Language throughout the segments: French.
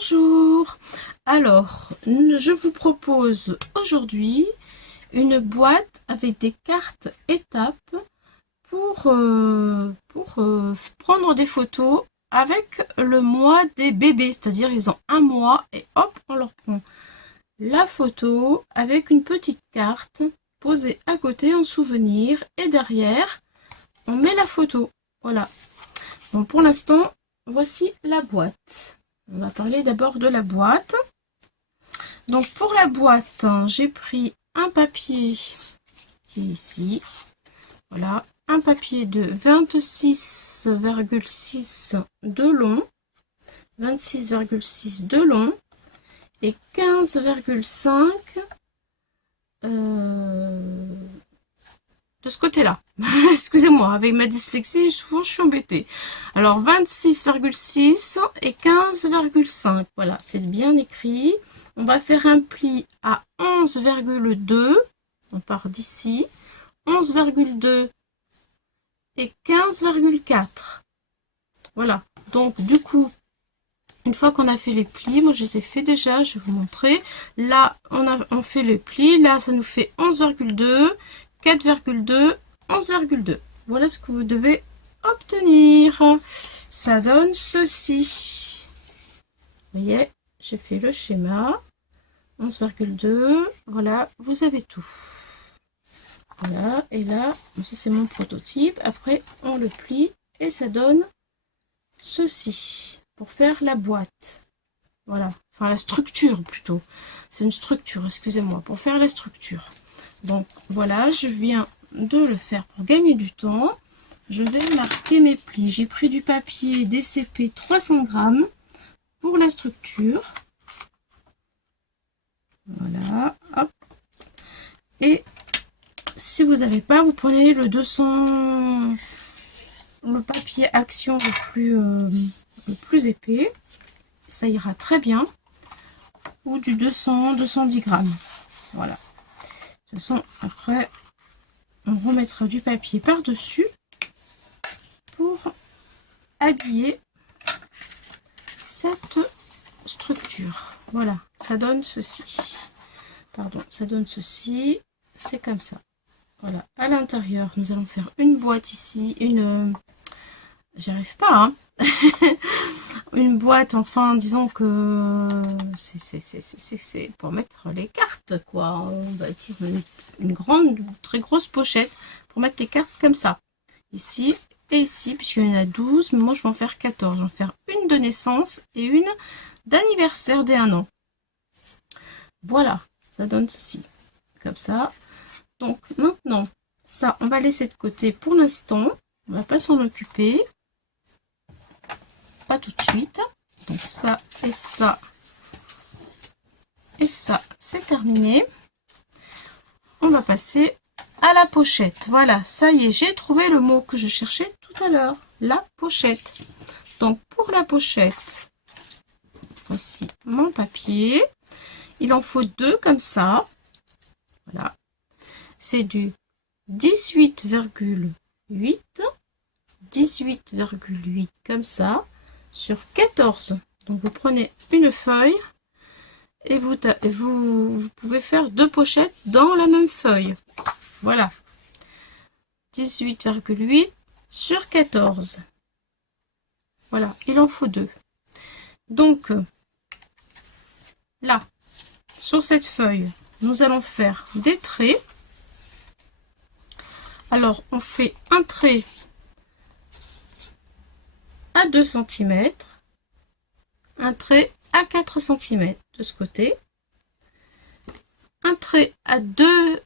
Bonjour. Alors, je vous propose aujourd'hui une boîte avec des cartes étapes pour prendre des photos avec le mois des bébés, c'est-à-dire ils ont un mois et hop, on leur prend la photo avec une petite carte posée à côté en souvenir et derrière, on met la photo. Voilà. Bon, pour l'instant, voici la boîte. On va parler d'abord de la boîte. Donc pour la boîte, j'ai pris un papier qui est ici. Voilà, un papier de 26,6 de long, 26,6 de long et 15,5 de ce côté-là. Excusez-moi, avec ma dyslexie, souvent je suis embêtée. Alors 26,6 et 15,5. Voilà, c'est bien écrit. On va faire un pli à 11,2. On part d'ici. 11,2 et 15,4. Voilà. Donc du coup, une fois qu'on a fait les plis, moi je les ai fait déjà, je vais vous montrer. Là, on fait les plis. Là, ça nous fait 11,2. 4,2, 11,2. Voilà ce que vous devez obtenir. Ça donne ceci. Vous voyez, j'ai fait le schéma. 11,2. Voilà, vous avez tout. Voilà, et là, ça c'est mon prototype. Après, on le plie et ça donne ceci pour faire la boîte. Voilà, enfin la structure plutôt. C'est une structure, excusez-moi, pour faire la structure. Donc voilà, je viens de le faire pour gagner du temps. Je vais marquer mes plis. J'ai pris du papier DCP 300 grammes pour la structure. Voilà, hop. Et si vous n'avez pas, vous prenez le 200, le papier Action le plus épais. Ça ira très bien. Ou du 210 grammes. Voilà. De toute façon, après, on remettra du papier par-dessus pour habiller cette structure. Voilà, ça donne ceci. Pardon, ça donne ceci. C'est comme ça. Voilà, à l'intérieur, nous allons faire une boîte ici, j'y arrive pas, hein. Une boîte, enfin, disons que c'est pour mettre les cartes, quoi. On va tirer une grande, très grosse pochette pour mettre les cartes comme ça. Ici et ici, puisqu'il y en a 12, mais moi je vais en faire 14. Je vais en faire une de naissance et une d'anniversaire des 1 an. Voilà, ça donne ceci, comme ça. Donc maintenant, ça, on va laisser de côté pour l'instant. On va pas s'en occuper. Pas tout de suite. Donc ça et ça et ça, c'est terminé. On va passer à la pochette. Voilà, ça y est, j'ai trouvé le mot que je cherchais tout à l'heure. La pochette. Donc pour la pochette, voici mon papier. Il en faut 2 comme ça. Voilà. C'est du 18,8. 18,8 comme ça. Sur 14. Donc vous prenez une feuille et vous pouvez faire 2 pochettes dans la même feuille. Voilà. 18,8 sur 14. Voilà, il en faut 2. Donc là, sur cette feuille, nous allons faire des traits. Alors, on fait un trait à 2 cm, un trait à 4 cm de ce côté, un trait à 2,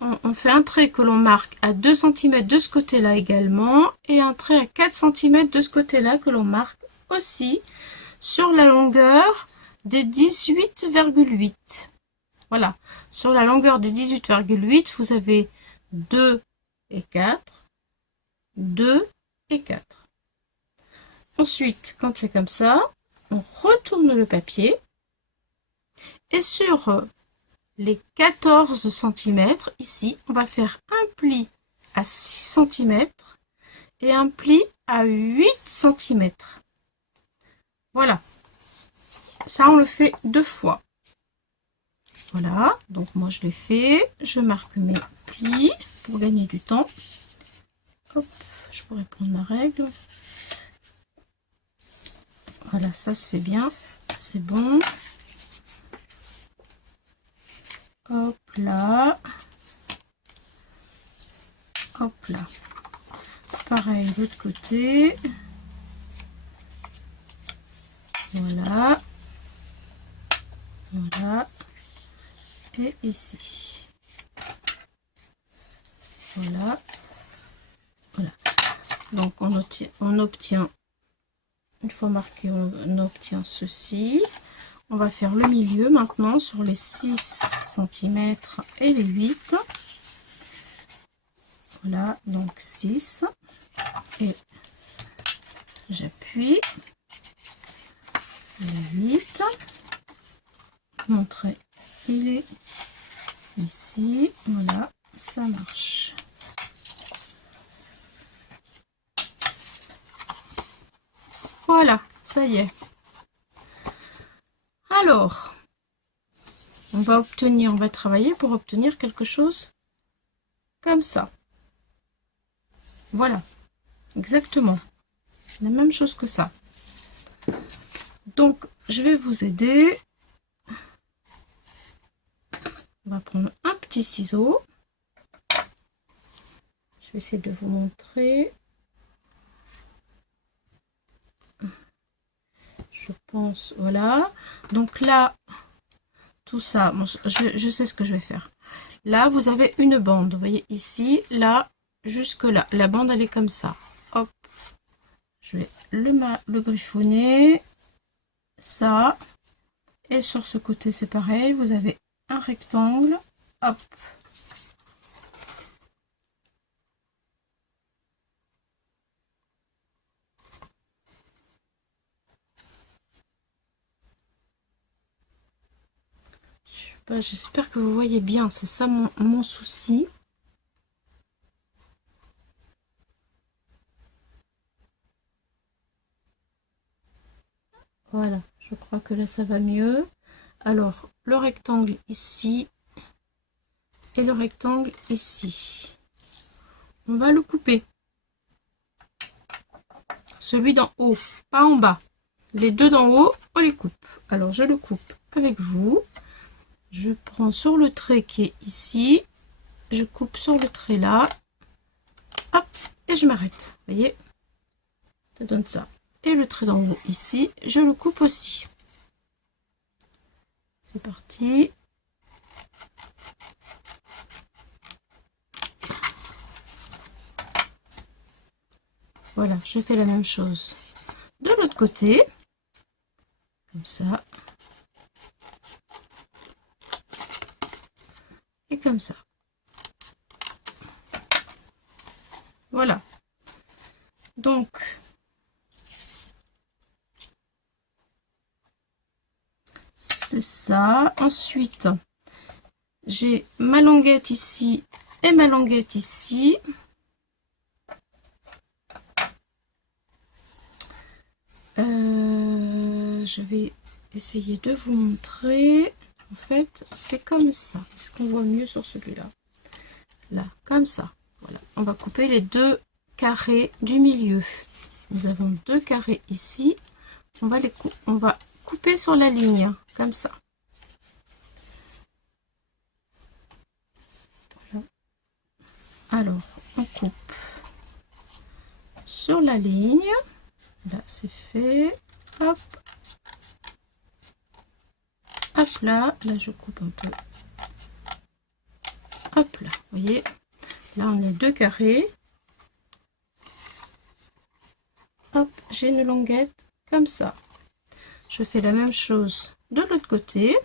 on fait un trait que l'on marque à 2 cm de ce côté-là également, et un trait à 4 cm de ce côté-là que l'on marque aussi sur la longueur des 18,8. Voilà, sur la longueur des 18,8, vous avez 2 et 4, 2 et 4. Ensuite, quand c'est comme ça, on retourne le papier et sur les 14 cm, ici, on va faire un pli à 6 cm et un pli à 8 cm. Voilà. ça on le fait 2 fois. Voilà, donc moi je l'ai fait. Je marque mes plis pour gagner du temps. Hop, je pourrais prendre ma règle. Voilà, ça se fait bien. C'est bon. Hop là. Hop là. Pareil, l'autre côté. Voilà. Voilà. Et ici. Voilà. Voilà. Donc on obtient, une fois marqué, on obtient ceci. On va faire le milieu maintenant sur les 6 cm et les 8. Voilà, donc 6. Et j'appuie. Les 8. Montrer, il est ici. Voilà, ça marche. Voilà, ça y est. Alors, on va travailler pour obtenir quelque chose comme ça. Voilà, exactement. La même chose que ça. Donc, je vais vous aider. On va prendre un petit ciseau. Je vais essayer de vous montrer. Je pense, voilà. Donc là, tout ça, bon, je sais ce que je vais faire. Là, vous avez une bande. Vous voyez ici, là, jusque là. La bande, elle est comme ça. Hop. Je vais le griffonner. Ça. Et sur ce côté, c'est pareil. Vous avez un rectangle. Hop. J'espère que vous voyez bien, c'est ça mon souci. Voilà, je crois que là ça va mieux. Alors, le rectangle ici et le rectangle ici. On va le couper. Celui d'en haut, pas en bas. Les deux d'en haut, on les coupe. Alors, je le coupe avec vous. Je prends sur le trait qui est ici, je coupe sur le trait là, hop, et je m'arrête. Vous voyez, ça donne ça. Et le trait d'en haut ici, je le coupe aussi. C'est parti. Voilà, je fais la même chose de l'autre côté, comme ça. Et comme ça. Voilà. Donc, c'est ça. Ensuite, j'ai ma languette ici et ma languette ici. Je vais essayer de vous montrer. En fait, c'est comme ça. Est-ce qu'on voit mieux sur celui-là? Là, comme ça. Voilà. On va couper les deux carrés du milieu. Nous avons deux carrés ici. On va couper sur la ligne, comme ça. Voilà. Alors, on coupe sur la ligne. Là, c'est fait. Hop. Hop là. Là, je coupe un peu. Hop là. Vous voyez. Là, on a deux carrés. Hop, j'ai une languette comme ça. Je fais la même chose de l'autre côté.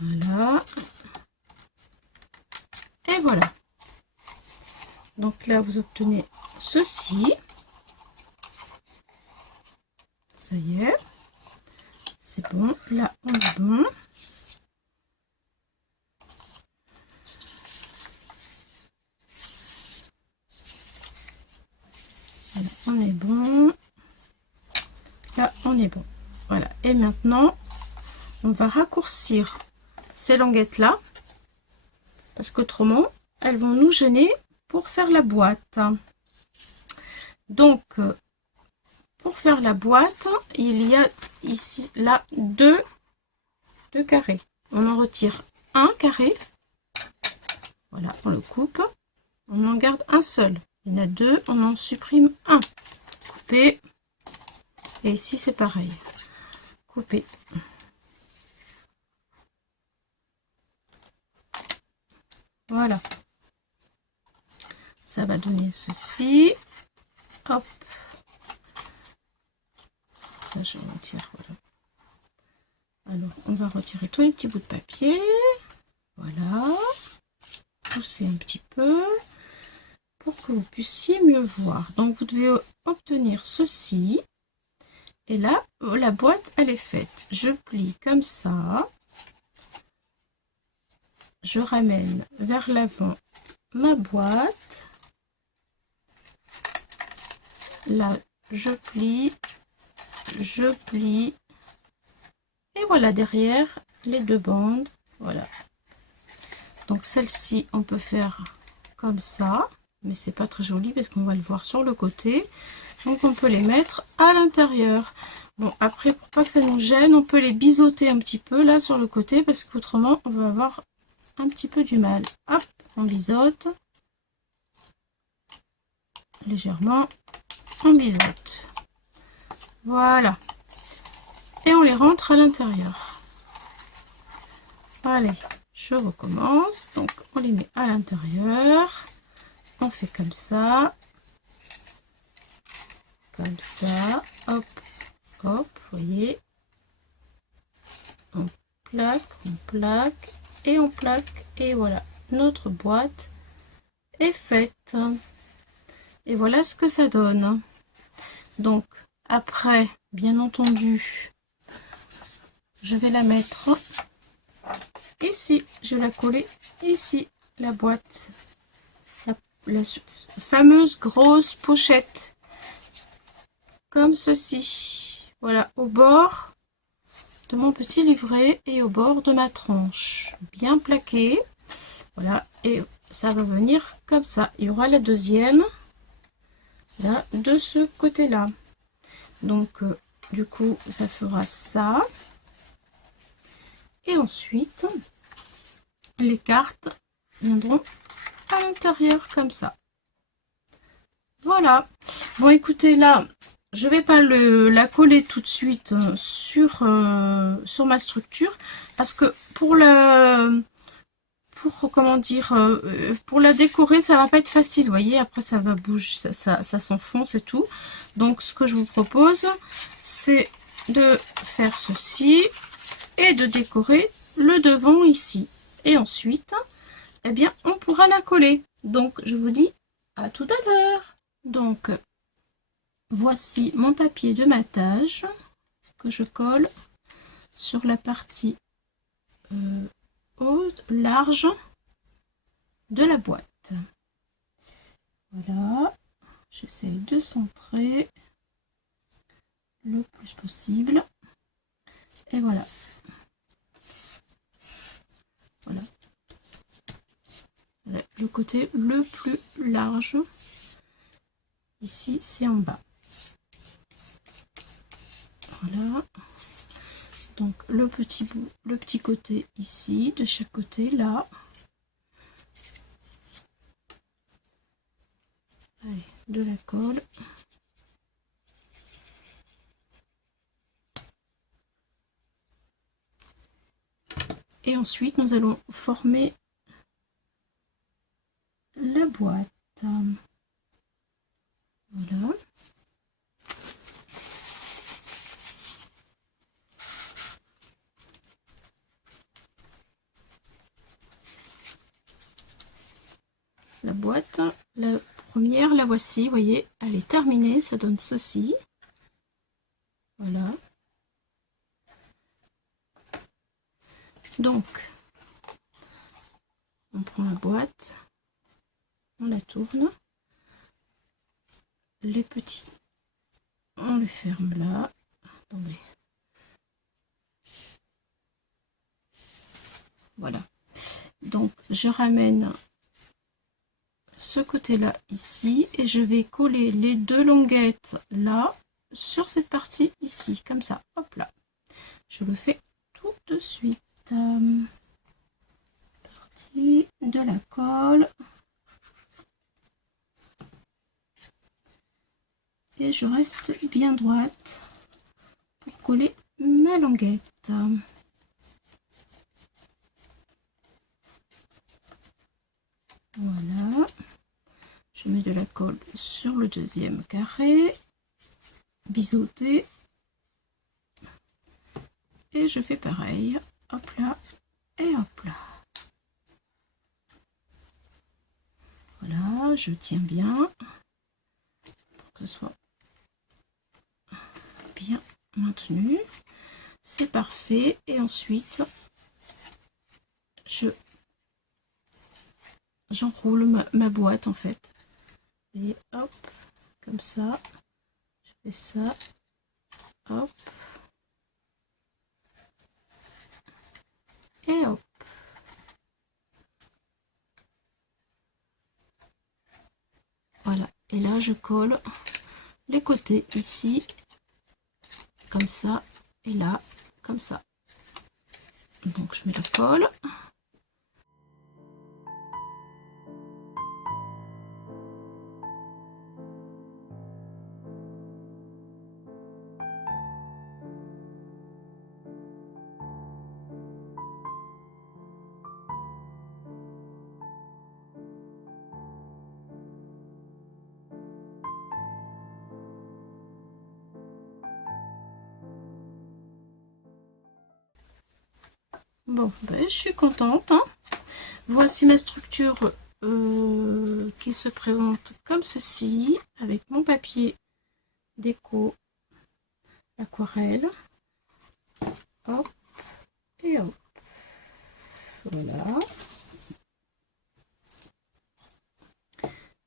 Voilà. Et voilà. Donc là, vous obtenez ceci. Ça y est. C'est bon. Là, on est bon. Voilà, on est bon. Là, on est bon. Voilà. Et maintenant, on va raccourcir ces languettes-là. Parce qu'autrement, elles vont nous gêner pour faire la boîte. Donc, pour faire la boîte, il y a ici, là, deux carrés. On en retire un carré. Voilà, on le coupe. On en garde un seul. Il y en a deux, on en supprime un. Couper. Et ici, c'est pareil. Couper. Voilà. Ça va donner ceci. Hop. Ça, je retire. Voilà. Alors, on va retirer tous les petits bouts de papier. Voilà. Pousser un petit peu pour que vous puissiez mieux voir. Donc, vous devez obtenir ceci. Et là, la boîte, elle est faite. Je plie comme ça. Je ramène vers l'avant ma boîte. Là, je plie. Et voilà, derrière, les deux bandes. Voilà. Donc, celle-ci, on peut faire comme ça. Mais c'est pas très joli parce qu'on va le voir sur le côté. Donc, on peut les mettre à l'intérieur. Bon, après, pour pas que ça nous gêne, on peut les biseauter un petit peu là sur le côté parce qu'autrement, on va avoir un petit peu du mal. Hop, on biseaute. Légèrement, on biseaute. Voilà. Et on les rentre à l'intérieur. Allez, je recommence. Donc, on les met à l'intérieur. On fait comme ça. Comme ça. Hop, hop, vous voyez. On plaque, et on plaque. Et voilà, notre boîte est faite. Et voilà ce que ça donne. Donc, après, bien entendu, je vais la mettre ici. Je vais la coller ici, la boîte. La fameuse grosse pochette. Comme ceci. Voilà, au bord de mon petit livret et au bord de ma tranche. Bien plaqué. Voilà, et ça va venir comme ça. Il y aura la deuxième, là, de ce côté-là. Donc, du coup, ça fera ça. Et ensuite, les cartes viendront à l'intérieur comme ça. Voilà. Bon, écoutez, là, je vais pas la coller tout de suite sur ma structure parce que pour comment dire, pour la décorer, ça va pas être facile, vous voyez. Après, ça va bouger, ça s'enfonce et tout. Donc, ce que je vous propose, c'est de faire ceci et de décorer le devant ici. Et ensuite, eh bien, on pourra la coller. Donc, je vous dis à tout à l'heure. Donc, voici mon papier de matage que je colle sur la partie haute, large de la boîte. Voilà, j'essaie de centrer le plus possible. Et voilà. Voilà. Le côté le plus large. Ici, c'est en bas. Voilà. Donc, le petit bout, le petit côté ici, de chaque côté, là. Allez, de la colle. Et ensuite, nous allons former la boîte. Voilà. La boîte, la première, la voici, vous voyez, elle est terminée, ça donne ceci. Voilà. Donc, on prend la boîte, on la tourne, les petits. On les ferme là. Attendez. Voilà. Donc, je ramène ce côté-là ici et je vais coller les deux longuettes là sur cette partie ici, comme ça. Hop là. Je le fais tout de suite. Partie de la colle. Et je reste bien droite pour coller ma languette. Voilà. Je mets de la colle sur le deuxième carré. Biseauter. Et je fais pareil. Hop là. Et hop là. Voilà. Je tiens bien. Pour que ce soit bien maintenu. C'est parfait. Et ensuite, j'enroule ma boîte en fait. Et hop, comme ça. Je fais ça. Hop. Et hop. Voilà. Et là, je colle les côtés ici. Comme ça. Et là, comme ça. Donc, je mets la colle. Bon, ben, je suis contente. Hein. Voici ma structure qui se présente comme ceci, avec mon papier déco aquarelle. Hop et hop. Voilà.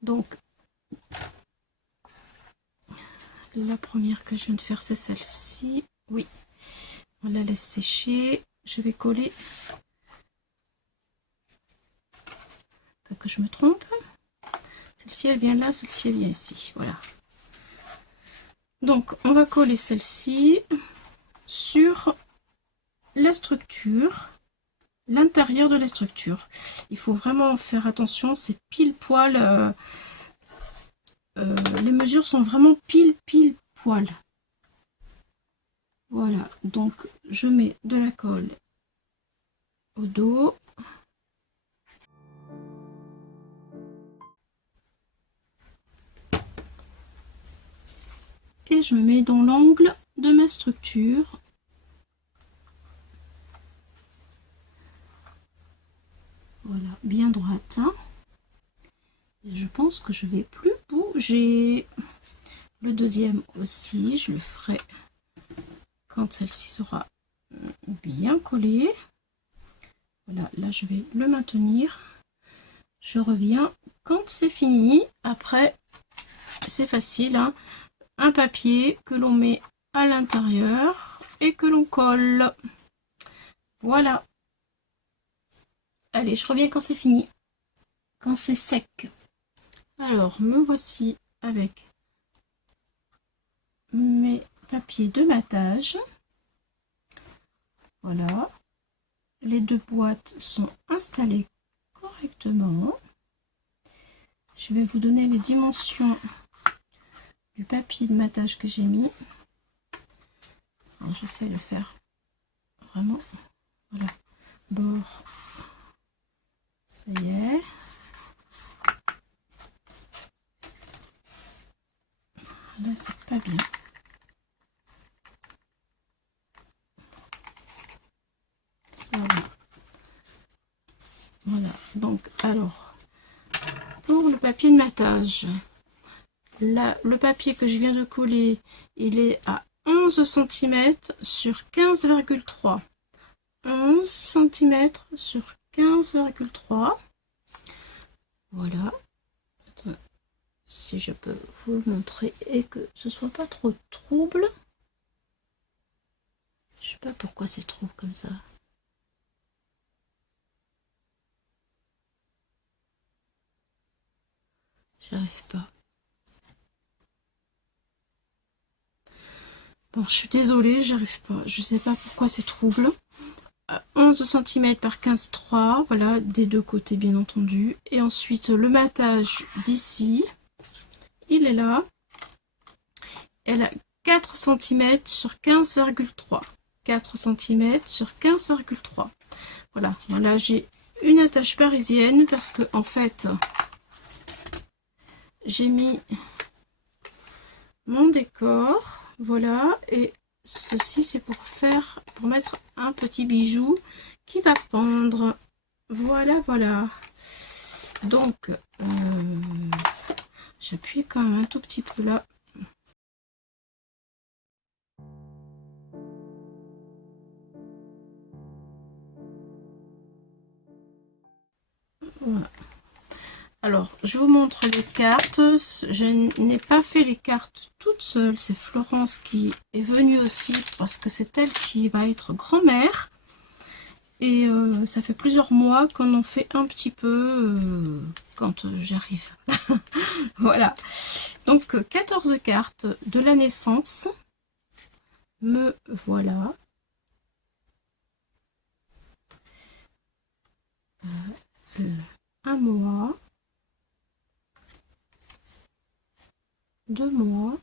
Donc, la première que je viens de faire, c'est celle-ci. Oui, on la laisse sécher. Je vais coller. Pas que je me trompe. Celle-ci, elle vient là, celle-ci, elle vient ici. Voilà. Donc, on va coller celle-ci sur la structure, l'intérieur de la structure. Il faut vraiment faire attention, c'est pile poil. Les mesures sont vraiment pile poil. Voilà, donc je mets de la colle au dos. Et je me mets dans l'angle de ma structure. Voilà, bien droite. Hein. Et je pense que je vais plus bouger. Le deuxième aussi, je le ferai quand celle-ci sera bien collée. Voilà, là je vais le maintenir. Je reviens quand c'est fini. Après, c'est facile. Hein. Un papier que l'on met à l'intérieur et que l'on colle. Voilà. Allez, je reviens quand c'est fini. Quand c'est sec. Alors, me voici avec mes papiers de matage. Voilà. Les deux boîtes sont installées correctement. Je vais vous donner les dimensions du papier de matage que j'ai mis. J'essaie de faire vraiment. Voilà. Bord. Ça y est. Là, c'est pas bien. Ça va. Voilà. Donc, alors, pour le papier de matage, là, le papier que je viens de coller, il est à 11 cm sur 15,3. 11 cm sur 15,3. Voilà. si je peux vous le montrer et que ce soit pas trop trouble. Je sais pas pourquoi c'est trouble comme ça. J'arrive pas. Bon, je suis désolée, j'arrive pas. Je sais pas pourquoi c'est trouble. 11 cm par 15,3, voilà, des deux côtés bien entendu. Et ensuite le matage d'ici, il est là. Elle a 4 cm sur 15,3. 4 cm sur 15,3. Voilà, voilà, j'ai une attache parisienne parce que en fait, j'ai mis mon décor, voilà, et ceci c'est pour mettre un petit bijou qui va pendre. Voilà, voilà. Donc, j'appuie quand même un tout petit peu là. Voilà. Alors, je vous montre les cartes. Je n'ai pas fait les cartes toute seule. C'est Florence qui est venue aussi parce que c'est elle qui va être grand-mère. Et ça fait plusieurs mois qu'on en fait un petit peu quand j'arrive. Voilà. Donc, 14 cartes de la naissance. Me voilà. Un mois. 2 mois.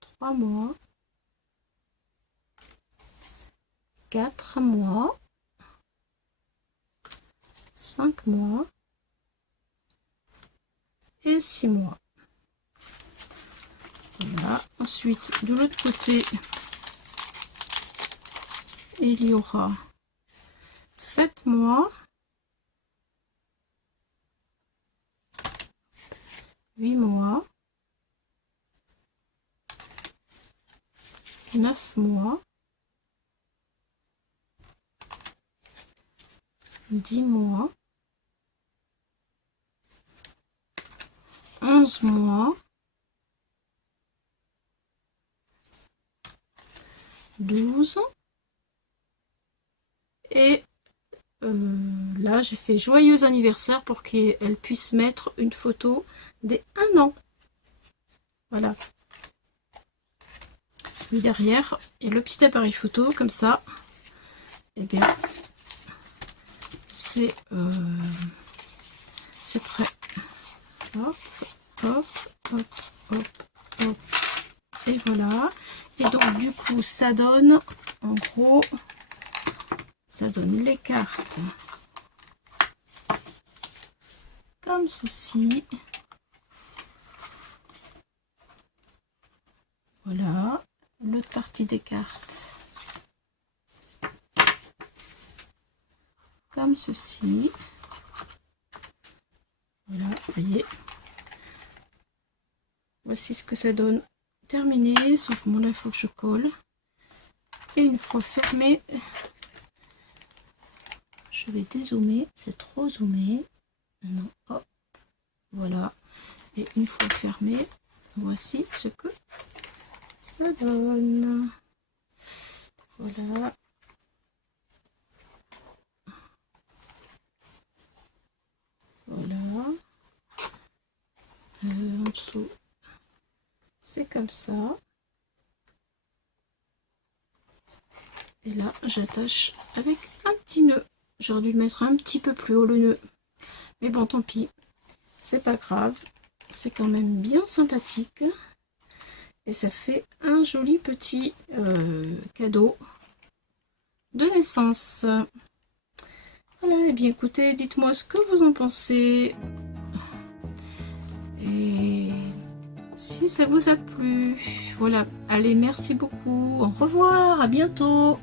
3 mois. 4 mois. 5 mois. Et 6 mois. Voilà. Ensuite, de l'autre côté, il y aura 7 mois. 8 mois. 9 mois. 10 mois. 11 mois. 12. Et là, j'ai fait joyeux anniversaire pour qu'elle puisse mettre une photo des 1 an. Voilà. Et derrière, et le petit appareil photo, comme ça, et bien, c'est prêt. Hop, hop, hop, hop, hop. Et voilà. Et donc, du coup, ça donne, en gros, ça donne les cartes comme ceci. Voilà. L'autre partie des cartes comme ceci. Voilà, vous voyez. Voici ce que ça donne terminé, sauf que là il faut que je colle. Et une fois fermé, je vais dézoomer, c'est trop zoomé. Non, hop, voilà. Et une fois fermé, voici ce que ça donne. Voilà. Voilà. En dessous, c'est comme ça. Et là, j'attache avec un petit nœud. J'aurais dû le mettre un petit peu plus haut le nœud. Mais bon, tant pis. C'est pas grave. C'est quand même bien sympathique. Et ça fait un joli petit cadeau de naissance. Voilà, et bien écoutez, dites-moi ce que vous en pensez. Et si ça vous a plu. Voilà, allez, merci beaucoup. Au revoir, à bientôt.